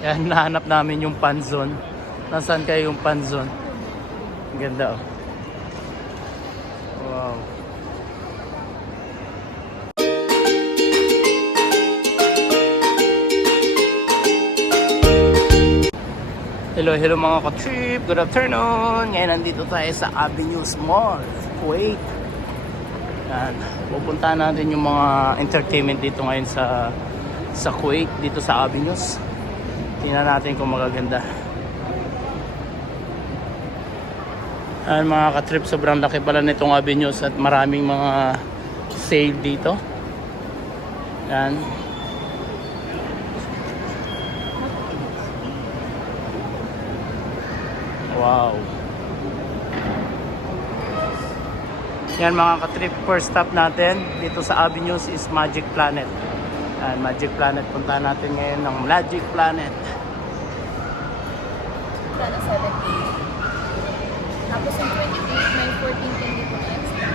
Yan, nahanap namin yung panzone. Nasaan kayo yung panzone? Ang ganda oh. Wow. Hello, hello mga ka-trip. Good afternoon. Ngayon nandito tayo sa Avenues Mall, Kuwait. Yan. Pupuntahan natin yung mga entertainment dito ngayon sa sa Kuwait, dito sa Avenues. Tingnan natin kung magaganda. Yan mga ka-trip, sobrang laki pala nitong Avenues at maraming mga sale dito. Yan. Wow. Yan mga ka-trip, first stop natin dito sa Avenues is Magic Planet. Yan, Magic Planet. Punta natin ngayon ng Magic Planet. Sana 70. Tapos yung 28, may 14 din dito na extra.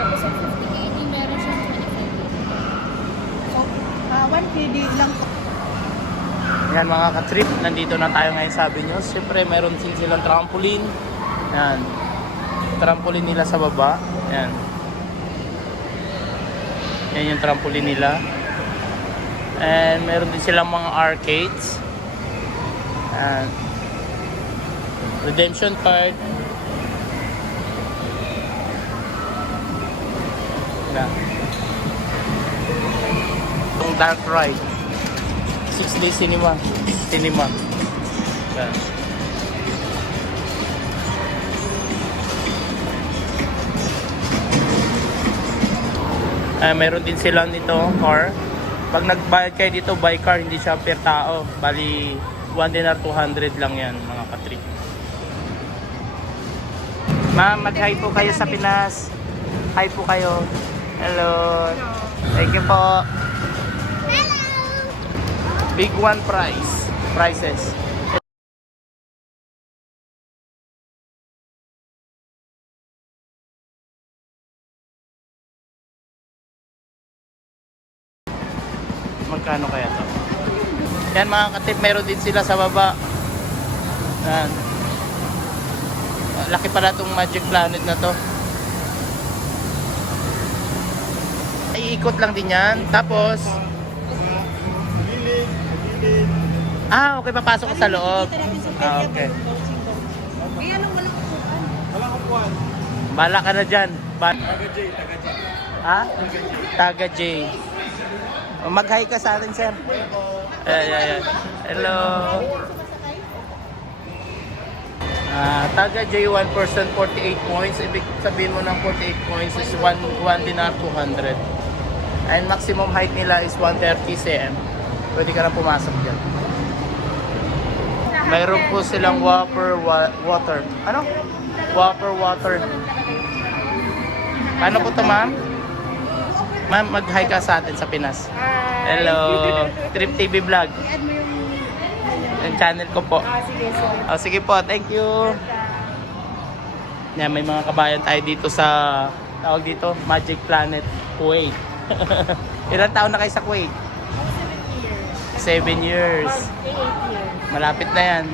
Tapos yung 50 meron siyang 25 So, ah, 1 KD lang po. Yan mga ka-trip, nandito na tayo ngayon sa Avenues. Siyempre meron din silang trampoline. Yan. Trampoline nila sa baba. Yan. Yan yung trampoline nila. And meron din silang mga arcades. Yan. Redemption card. Yung dark ride. 6 day cinema. Cinema. Yan. Ah, meron din sila nito, car. Pag nagbayad kayo dito by car, hindi siya per tao. Bali, 1 dinar 200 lang yan, mga katrip. Ma'am, mag-hi po kayo sa Pinas. Hi po kayo. Hello. Thank you po. Big one price. Prices. Yan mga katip, meron din sila sa baba. Yan. Laki pala tong Magic Planet na to. Iikot lang din yan. Tapos, ah, okay, papasok ka sa loob. Ah, okay. Kaya nang walang upuan. Bala ka na dyan. Ba- ha? Taga J. O, Mag-hi ka sa atin, sir. Ayan, ayan, ayan. Hello. Ah, taga J 1 person 48 points. Ibig sabihin mo ng 48 points is 1, 1 dinar 200. And maximum height nila is 130 cm. Pwede ka na pumasok dyan. Mayroon po silang Whopper wa- water. Ano? Whopper water. Paano po to, ma'am? Ma'am, mag-hi ka sa atin sa Pinas. Hello. Trip TV Vlog. I-add mo yung... Yung channel ko po. Ah, sige, sige. Oh, sige po, thank you. Yan, may mga kabayan tayo dito sa tawag dito, Magic Planet, Kuwait. Ilan taon na kayo sa Kuwait? Ako 70 years. Seven years. Mag 8 years. Malapit na yan.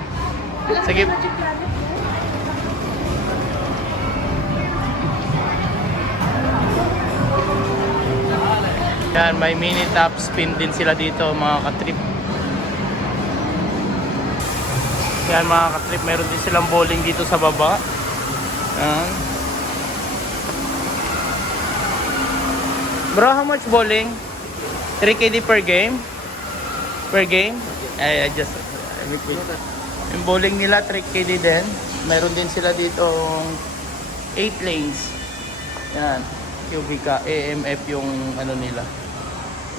Sige. Yan, may mini top spin din sila dito, mga katrip. Yan, mga katrip, meron din silang bowling dito sa baba. Yan. Bro, how much bowling? 3 KD per game? Per game? Ay, I just... I repeat. Yung bowling nila, 3 KD din. Meron din sila dito 8 lanes. Yan. Cubica, AMF yung ano nila.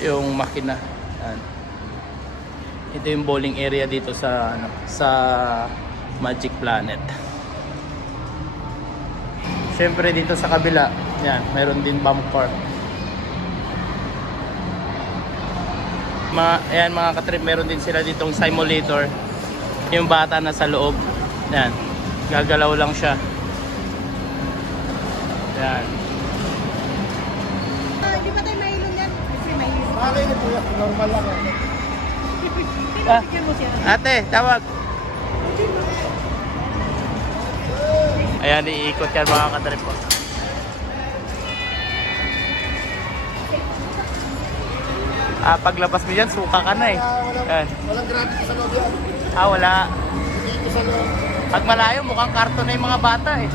Yung makina. Yan. Ito yung bowling area dito sa ano, sa Magic Planet. Siyempre dito sa kabila, yan, meron din bumper. Mga, ayan mga katrip, meron din sila ditong simulator. Yung bata na sa loob. Yan. Gagalaw lang siya. Yan. Ah, Hindi pa tayo mahilo yan. Kasi mahilo. Bakit ito yan? Normal lang yan. Ah, ate, tawag. Ayan, iikot yan mga katrip po. Ah, paglabas mo dyan, suka ka na eh. Ayan. Walang gravity sa loob yan. Ah, wala. Dito sa loob. Pag malayo, mukhang karton na yung mga bata eh.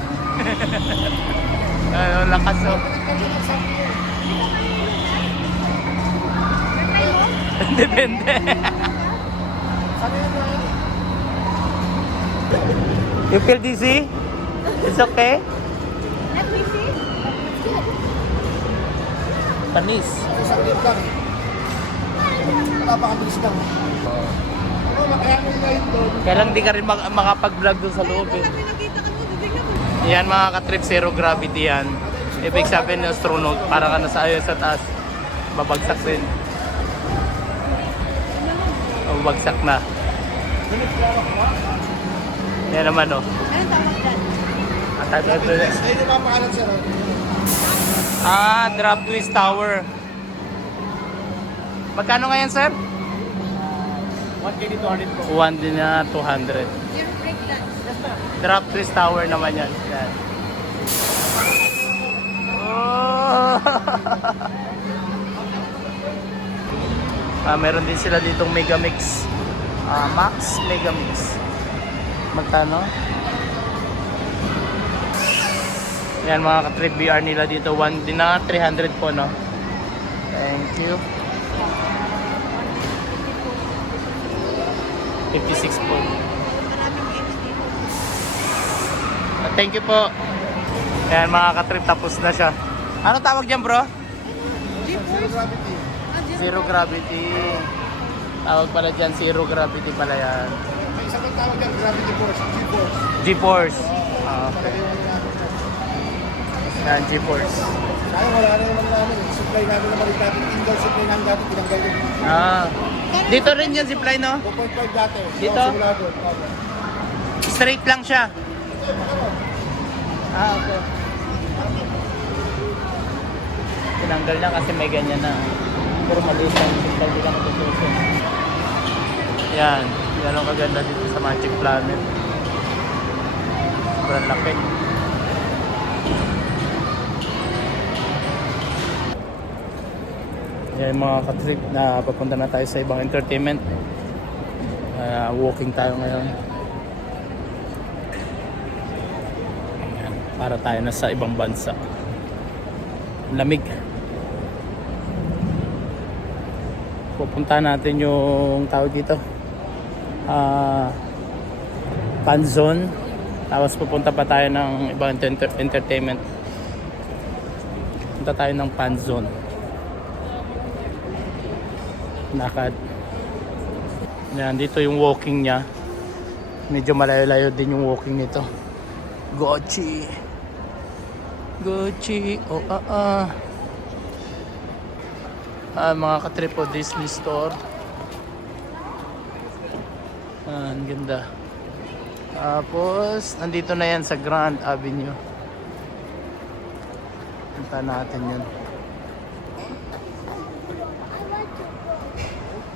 ano, lakas oh. Depende. you feel dizzy? It's okay? Let me see. Panis. Isang lift lang. Napakabilis lang. Kaya. Kailan di ka rin mag- makapag-vlog doon sa loob eh. Yan mga ka-trip, zero gravity yan. Ibig sabihin ng astronaut, para ka nasa ayon sa taas. Babagsak din. Babagsak na. Yan naman oh. Anong tawag dyan? Ito, ito, ito. Ayun yung mga pangalan sir. oh. Ah, drop twist tower. Magkano ngayon, sir? 1K dito, 100 po. 1 din na 200. Yung break dance. Drop twist tower naman yan. yan. Oh! ah, meron din sila ditong Megamix. Ah, Max Megamix. Magkano? Yan mga ka-trip VR nila dito. 1 din na 300 po, no? Thank you. 56 po. Ah, Thank you po. Yan mga ka-trip tapos na siya. Ano tawag diyan, bro? Gravity. Zero gravity. Tawag pala diyan zero gravity pala yan. May isang pang tawag yan, gravity force, G-force. G-force. Ah, okay. Yan, G-force. Sayang wala na naman namin. Supply namin naman dati. Indoor supply namin dati. Tinanggal yung Ah. Dito rin yan zipline, no? 2.5 dati. Dito? Straight lang siya. Ah, okay. Tinanggal niya kasi may ganyan na. Pero maliit lang. Din lang matutusin. Yan. Yan ang kaganda dito sa Magic Planet. Sobrang laki. Yan mga katrip na papunta na tayo sa ibang entertainment. Ah, walking tayo ngayon. Para tayo na sa ibang bansa. Lamig. Pupunta natin yung tawag dito. Ah, fan zone. Tapos pupunta pa tayo ng ibang enter- entertainment. Punta tayo ng fan zone. Nakad. Yan, dito yung walking niya. Medyo malayo-layo din yung walking nito. Gucci. Gucci. Oh, ah, ah. Ah, mga katripo Disney store. Ah, ang ganda. Tapos, nandito na yan sa Grand Avenue. Punta natin yun.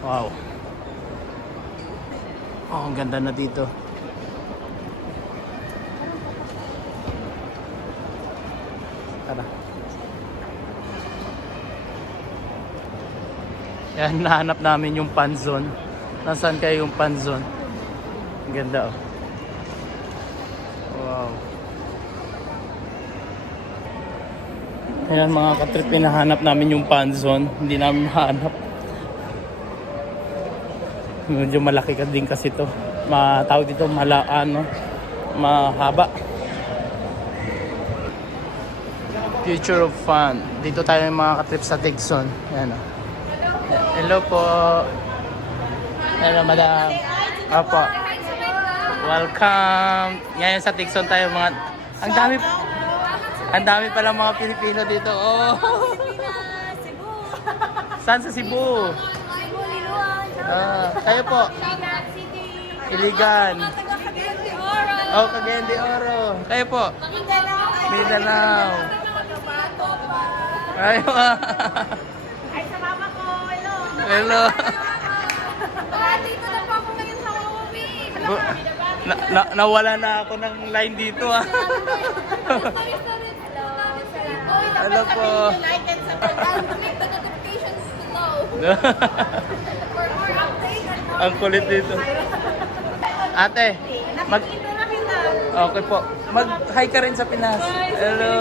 Wow. Oh, ang ganda na dito. Yan, nahanap namin yung panzone. Nasaan kayo yung panzone? Ang ganda oh. Wow. Ayan mga katrip, hinahanap namin yung panzone. Hindi namin mahanap. Medyo malaki ka din kasi to. Matawag dito mala ano, mahaba. Future of Fun. Dito tayo mga katrip sa Dixon. Yan o. Hello po. Hello madam. Opo. Welcome. Ngayon sa Dixon tayo mga... Ang dami... Ang dami pala mga Pilipino dito. Oh. Saan sa Cebu? Ah, kayo po. Iligan. Oh, Cagayan de Oro. Kayo po. Mindanao. Mindanao. Ay, wow. Ay, sa mama ko. Hello. Hello. Dito na po nagu- na, na, nawala na ako ng line dito ah. Ano po? like and subscribe. Click the notifications below. For more updates Ang kulit dito. Ate, mag... Okay po. Mag-hi ka rin sa Pinas. Hello.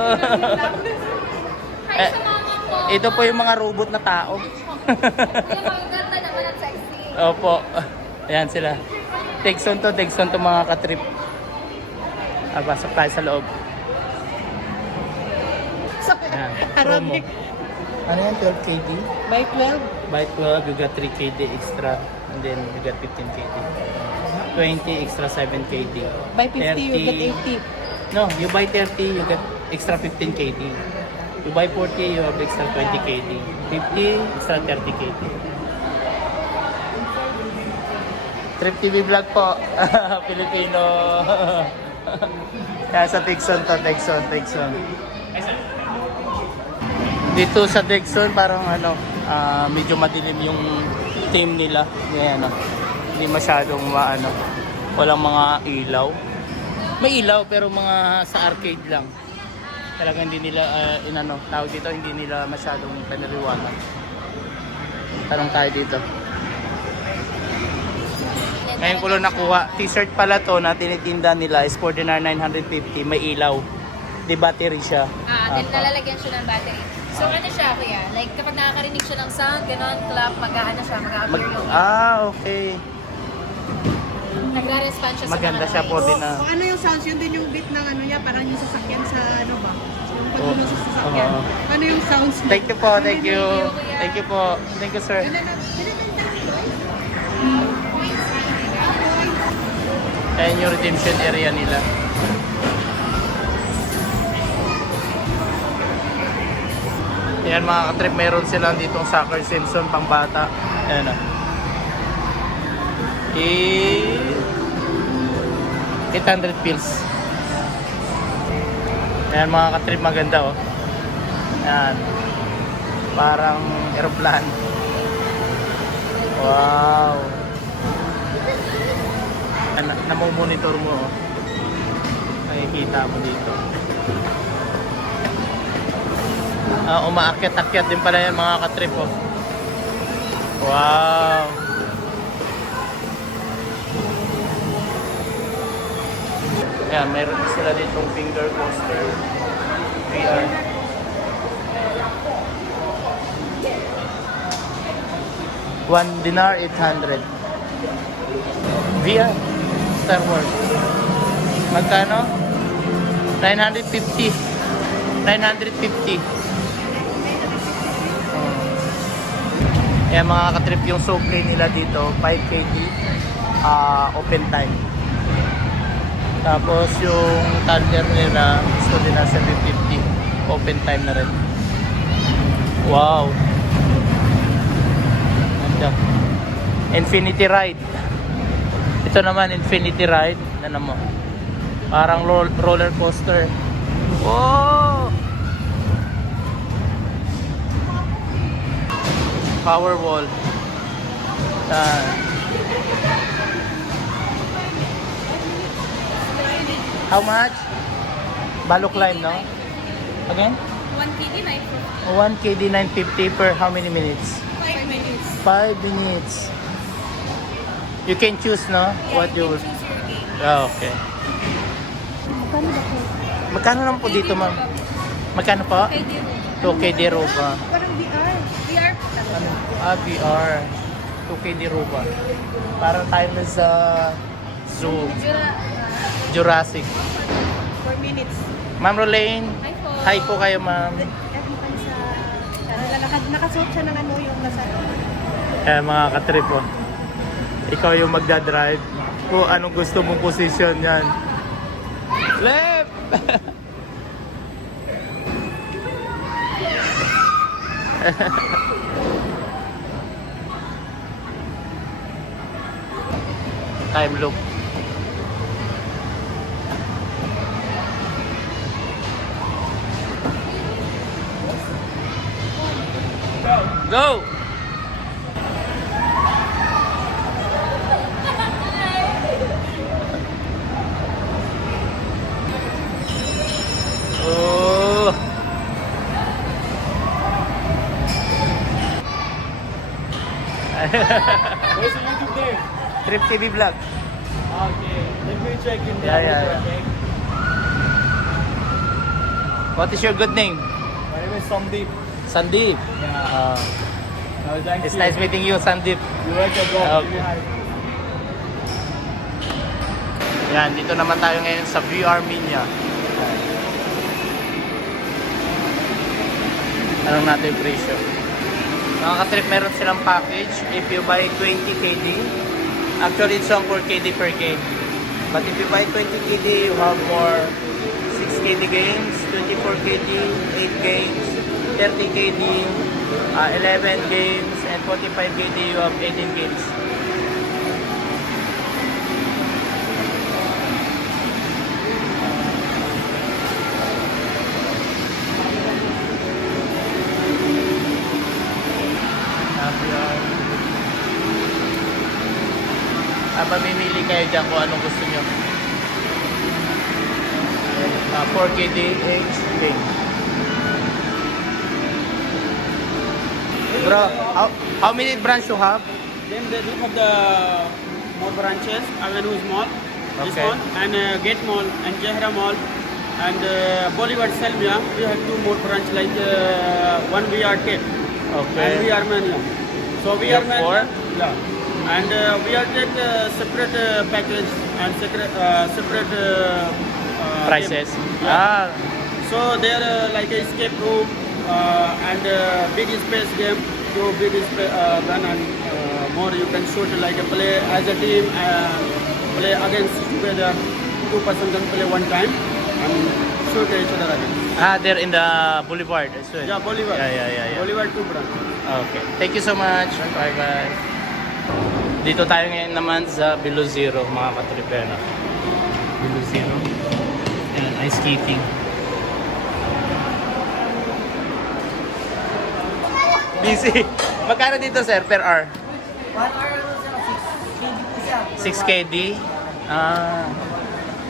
Hi sa ko. Ito po yung mga robot na tao. Yung mga ganda naman at sexy. Opo. Ayan sila. Texon to, Texon to mga katrip. Ah, pasok tayo sa loob. Ayan, promo. Ano yan? 12 KD? By 12? By 12, you got 3 KD extra. And then you got 15 KD. 20 extra 7 KD. By 50, you get 80. No, you buy 30, you get extra 15 KD. You buy 40, you have extra 20 KD. 50, extra 30 KD. Trip TV vlog po. Filipino. Kaya sa Texon to, Texon, Texon. Dito sa Texon, parang ano, ah, medyo madilim yung team nila. Yan, ano, hindi masyadong maano. Walang mga ilaw. May ilaw pero mga sa arcade lang. Talagang hindi nila ah, inano, tawag dito hindi nila masyadong pinaliwanag. Tanong tayo dito. Ngayon ko lang nakuha. T-shirt pala to na tinitinda nila is for dinar 950. May ilaw. Di battery siya. Ah, then Apa. nalalagyan siya ng battery. So ano siya kuya? Like kapag nakakarinig siya ng sound, ganon, clap, mag-ano siya, mag-appear Mag- yung ah, okay. Nagre-respond siya sa Maganda mga siya po din na. Kung ano yung sounds, yun din yung beat ng ano niya, parang yung sasakyan sa ano ba? Yung sa Oh, sasakyan. oo. Ano yung sounds mo? Thank you po, thank you. Thank you po. Thank you, sir. Ayan yung redemption area nila. Ayan mga katrip, meron silang ditong soccer Simpson pang bata. Ayan na. Eh, 800 pills. Ayan mga katrip, maganda oh. Ayan. Parang aeroplano. Wow. Na, namomonitor mo oh. Nakikita mo dito. Ah, umaakyat-akyat din pala yan mga katrip oh. Wow. Ayan, meron sila ditong finger coaster. VR. One dinar, 800. VR. Star Wars. Magkano? 950. 950. Kaya mga katrip yung soaklay nila dito, 5 kg ah, open time. Tapos yung toddler nila, gusto din na 750. Open time na rin. Wow. Ganda. Infinity Ride. Ito naman, Infinity Ride. Ano mo? Parang ro- roller coaster. Wow! Power wall. Yan. How much? Balo climb, no? Again? 1 kg, 9 1 KD 950 per how many minutes? 5 minutes. 5 minutes. You can choose, no? What you will. Your game. Ah, okay. Magkano lang po dito, ma'am? Magkano po? Kay Diro. 2 KD Roba. Parang VR. VR po talaga. Ano? Ah, VR. 2 KD Roba. Parang tayo na sa zoo. Jura, Jurassic. 4 minutes. Ma'am Rolane, hi po. hi po kayo, ma'am. Eh, sa... Naka- Nakasuot siya ng ano yung nasa... Kaya mga katrip po. Ikaw yung magdadrive. Kung anong gusto mong posisyon yan. Left! Time loop. Go! Where's the YouTube name? Oh. Trip TV Vlog. Okay, let me check in there. Yeah, yeah, What is your good name? My name is Sandeep. Sandeep. Yeah. Uh, No, thank it's you. nice meeting you, Sandeep. You're welcome, bro. Okay. Hi. Yan, dito naman tayo ngayon sa VR Minya. Anong natin yung presyo? Mga katrip, meron silang package. If you buy 20 KD, actually it's on 4 KD per game. But if you buy 20 KD, you have more 6 KD games, 24 KD, 8 games, 30 KD, uh, 11 games, and 45 KD, you have 18 games. Ah, mamimili kayo dyan kung anong gusto nyo. Uh, 4KD H game. Bro, how, how many branch you have? Then they do have the more branches, Avenue Mall, this one, and uh, Gate Mall, and Jehra Mall, and uh, Bollywood Selmia. We have two more branch like uh, one VR Kit and Okay. VR Mania. So we, Mania, four? yeah, and uh, are Kit uh, separate uh, package and separate uh, separate uh, uh, Prices. Yeah. Ah, So they are uh, like a escape room uh, and uh, big space game. So big space uh, gun and uh, more you can shoot like a play as a team and play against together. Two person can play one time and shoot each other again. ah, they're in the boulevard as well. Yeah, Bolívar. Yeah, yeah, yeah, yeah. Bolívar two branch. Okay. Thank you so much. Bye bye. Dito tayo ngayon naman sa Below Zero, mga katripena. Below Zero. Ayan, ice skating. Busy. Magkano dito sir per hour? 6 KD. Ah.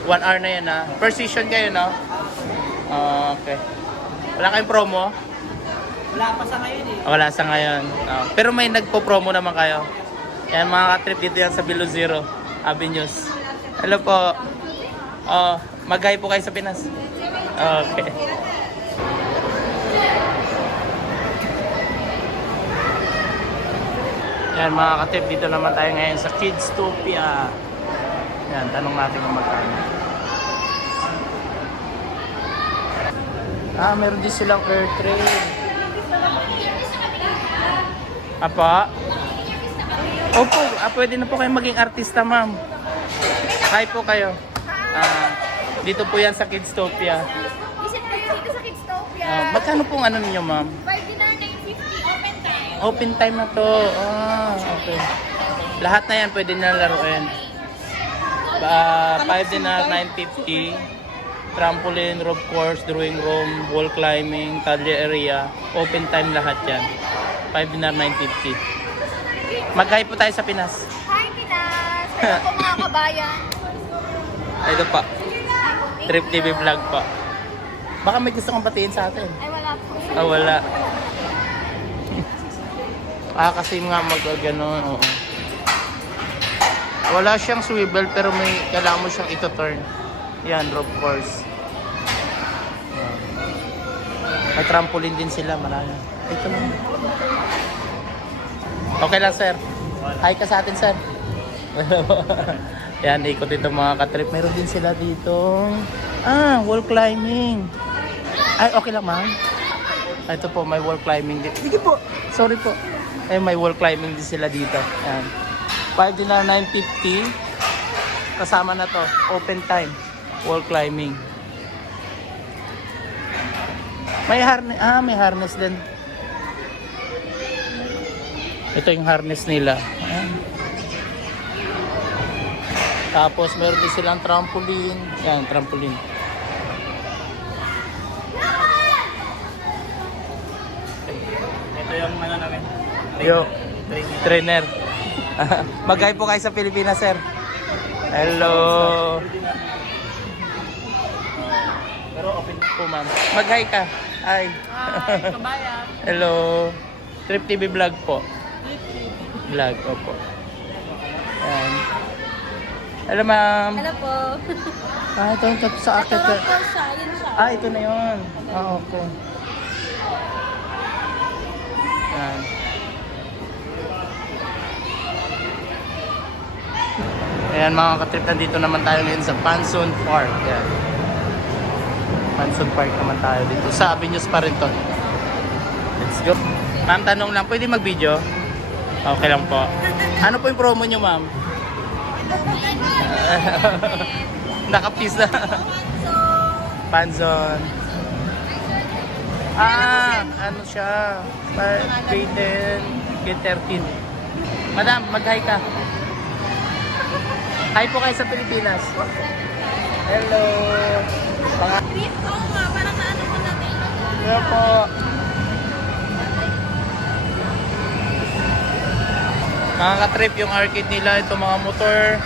1 hour na yan ah. Per session kayo no? Ah, okay. Wala kayong promo? Wala pa sa ngayon eh. Wala sa ngayon. Ah, pero may nagpo-promo naman kayo. Yan mga ka-trip dito yan sa Below Zero Avenues. Hello po. Oh, mag-hi po kayo sa Pinas. Okay. Yan mga ka-trip dito naman tayo ngayon sa Kidstopia. Yan, tanong natin kung magkano. Ah, meron din silang air train. Apa? Opo, ah, pwede na po kayo maging artista, ma'am. Hi po kayo. Ah, dito po yan sa Kidstopia. Visit kayo dito sa Kidstopia. Ah, magkano pong ano ninyo, ma'am? Five dinar 950 open time. Open time na to. Ah, okay. Lahat na yan pwede na laruin. Ba, 5 dinar, 950. Trampoline, rope course, drawing room, wall climbing, toddler area. Open time lahat yan. 5 dinar, 950. Mag-hi po tayo sa Pinas. Hi Pinas! Hello po mga kabayan. Ito pa. Trip TV vlog pa. Baka may gusto kong batiin sa atin. Ay wala po. Ah, wala. Ah, kasi nga mag gano'n, oo. Wala siyang swivel pero may kailangan mo siyang ito-turn. Yan, rope course. Yan. May trampoline din sila, marami. Ito lang. Okay lang, sir. Hi ka sa atin, sir. Yan, ikot ito mga katrip. Meron din sila dito. Ah, wall climbing. Ay, okay lang, ma'am. Ah, Ito po, may wall climbing din. Sige po. Sorry po. Ay, may wall climbing din sila dito. Yan. 5 dinar 950. Kasama na to. Open time. Wall climbing. May harness. Ah, may harness din. Ito yung harness nila. Ayan. Tapos meron din silang trampoline. Yan, trampoline. Ito yung ano namin. Yo, trainer. Mag-hi po kayo sa Pilipinas, sir. Hello. Pero open. Po, ma'am. Mag-hi ka. Hi. Hi, kabayan. Hello. Trip TV vlog po. Vlog, opo. Ayan. Hello, ma'am. Hello po. Ah, ito, ito sa Ito akin. lang po siya. Yun siya. Ah, ito na yun. Ah, okay. Yan. Ayan mga katrip, nandito naman tayo ngayon sa Panson Park. Yan. Panson Park naman tayo dito. Sa Avenues pa rin to. Let's go. Ma'am, tanong lang, pwede mag-video? Okay lang po. Ano po yung promo nyo, ma'am? Nakapis na. Panzon. Ah, ano siya? Grade 10, grade 13. Madam, mag-hi ka. Hi po kayo sa Pilipinas. Hello. Mga Oo nga, parang naano ko na din. Hello po. Mga ka-trip yung arcade nila, ito mga motor.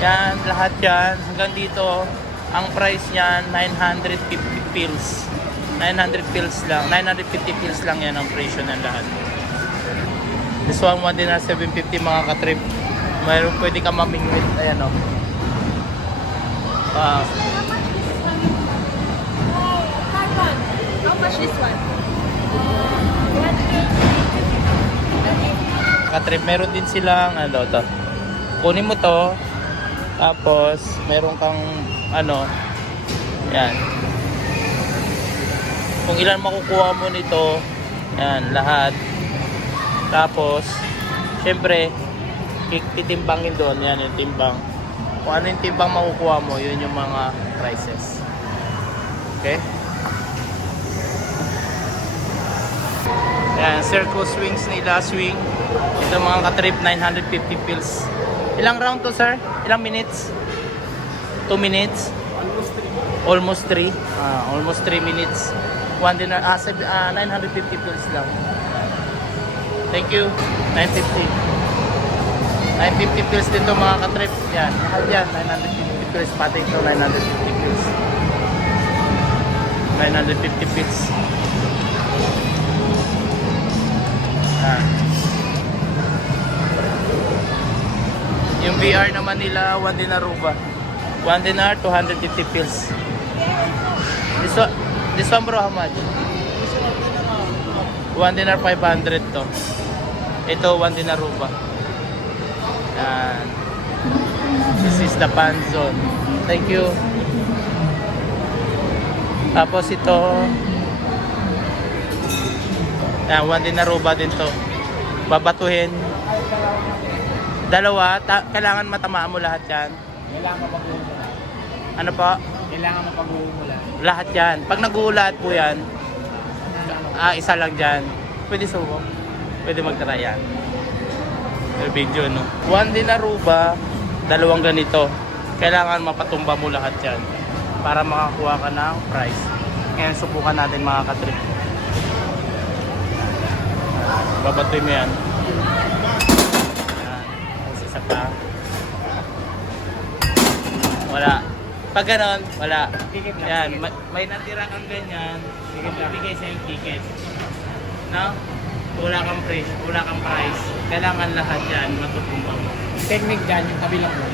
Yan, lahat yan. Hanggang dito, ang price niyan 950 pills. 900 pills lang. 950 pills lang yan ang presyo ng lahat. This one, one din na 750 mga ka-trip. Mayroon pwede ka mamingwit. Ayan o. Wow. How much this one? Katrip, meron din silang ano to. Kunin mo to. Tapos meron kang ano yan. Kung ilan makukuha mo nito, yan lahat. Tapos syempre titimbangin doon yan yung timbang. Kung ano yung timbang makukuha mo, yun yung mga prices. Okay? Ayan, circle swings nila, swing. Ito mga ka-trip, 950 pills. Ilang round to, sir? Ilang minutes? 2 minutes? Almost 3. Ah, almost 3 minutes. One dinner, ah, sev- ah, 950 pills lang. Thank you. 950. 950 pills dito mga ka-trip. Yan, mahal yan. 950 pills. Pati ito, 950 pills. 950 pills. Ah. Yung VR naman nila, 1 dinar ruba. 1 dinar, 250 pills. This one, this one bro, how much? 1 dinar, 500 to. Ito, 1 dinar ruba. Yan. This is the pan zone. Thank you. Tapos ito, yan, 1 dinar ruba din to. Babatuhin. Dalawa, ta- kailangan matamaan mo lahat yan. Kailangan mo lang. Ano po? Kailangan mo lang. Lahat yan. Pag nag-uulat po yan, ah, isa lang dyan. Pwede subo. Pwede mag-try yan. Yung video, no? One din na ruba, dalawang ganito. Kailangan mapatumba mo lahat yan para makakuha ka ng prize. Ngayon, subukan natin mga katrip. Babatoy mo yan. Tapos isa pa. Wala. Pag ganon, wala. Ticket lang, Yan, may, may natira kang ganyan, Ticket lang. ibigay sa yung ticket. No? Wala kang price, wala kang price. Kailangan lahat yan matutumba mo. Technique dyan, yung kabilang mo.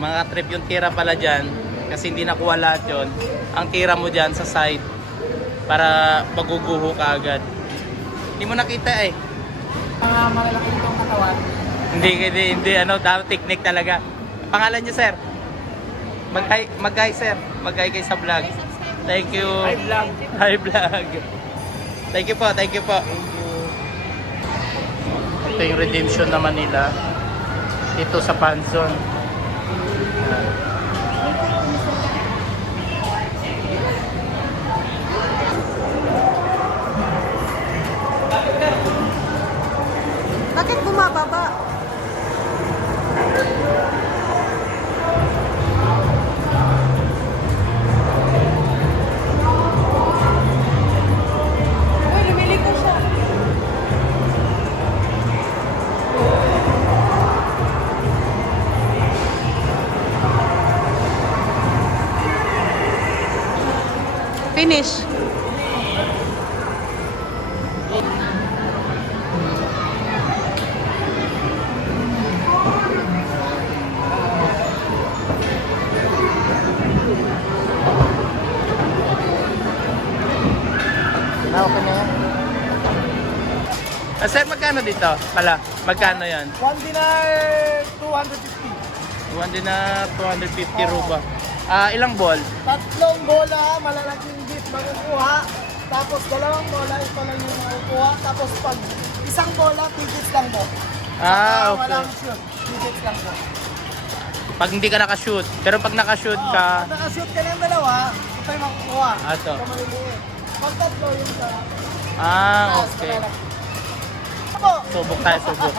Mga trip yung tira pala dyan, kasi hindi nakuha lahat yun. Ang tira mo dyan sa side, para maguguho ka agad. Hindi mo nakita eh. Mga malalaki itong katawan. Hindi, hindi, hindi, ano, dapat technique talaga. Pangalan niyo, sir? Mag-hi, mag-hi, sir. Mag-hi kayo sa vlog. Thank you. Hi, vlog. Hi, vlog. Thank you po, thank you po. Ito yung redemption naman nila. Dito sa Panzon. Bakit bumababa? Magkano dito? Pala, magkano yan? One dinar, 250. One din na 250 ruba. Ah, ilang ball? Tatlong bola, malalaking beef makukuha. Tapos dalawang bola, ito lang yung makukuha. Tapos pag isang bola, tickets lang mo. Ah, Saka okay. Walang shoot, tickets lang mo. Pag hindi ka nakashoot. Pero pag nakashoot Oh, ka, pag nakashoot ka ng dalawa, ito yung makukuha. Ah, ito. Pag tatlo, yung sa ah, taas, okay. malalaki. Ako, Subok tayo, subok.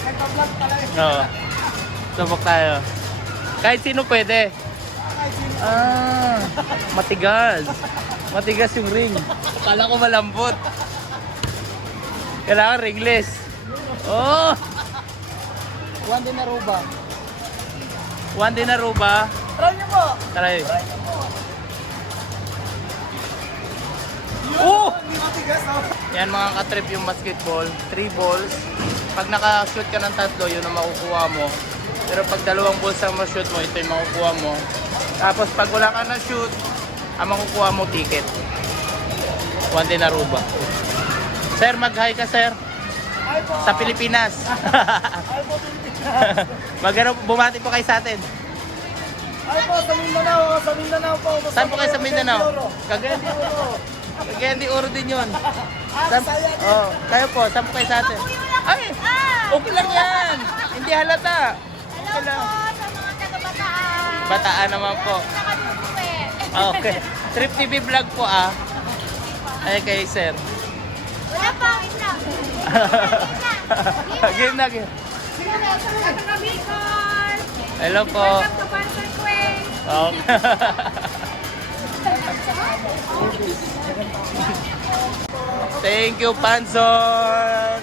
nagpa-vlog talaga. Oo. Subok tayo. Kahit sino pwede. Sino? Ah, matigas. Matigas yung ring. Kala ko malambot. Kailangan ringless. Oh! One din na ruba. One din na ruba. Try niyo po. Try. Oh! Hindi matigas, oh. Yan mga katrip yung basketball. Three balls. Pag naka-shoot ka ng tatlo, yun ang makukuha mo. Pero pag dalawang balls ang ma-shoot mo, ito yung makukuha mo. Tapos pag wala ka na shoot, ang makukuha mo ticket. One din na ruba. Sir, mag-hi ka sir. Po. Sa Pilipinas. Ay po, Pilipinas. Magano, bumati po kayo sa atin. Ay po, sa Mindanao. Sa Mindanao po. Saan po kayo sa Mindanao? Cagayan de Oro. De Oro din yun. Ah, din. oh, kayo po, saan po kayo sa atin? Ay, okay lang yan. Hindi halata. Okay lang. sa mga taga-bataan. Bataan naman po. Okay. Trip TV vlog po ah. Ay kay sir. Wala pa, wait lang. game na game. Hello po. Welcome to Pansan Quay. Okay. Thank you, Panson!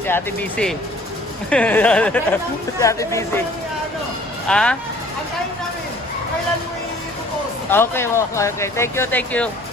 Si Ate BC. si Ate BC. Ah? Ang time namin. Kailan mo i-propose? Okay, okay, okay. Thank you, thank you.